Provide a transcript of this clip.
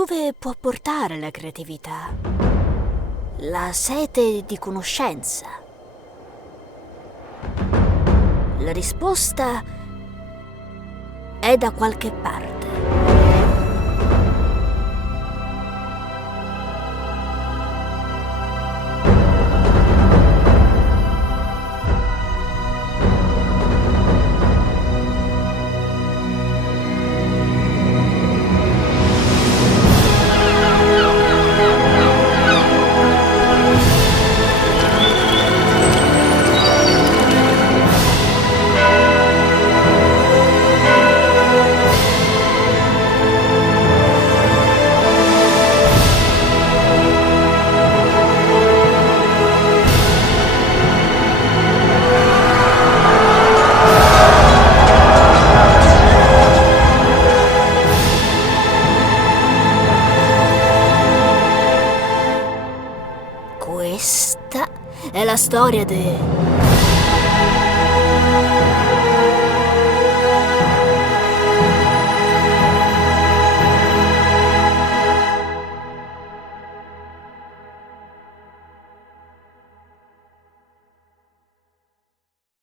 dove può portare la creatività? La sete di conoscenza? La risposta è da qualche parte. Questa è la storia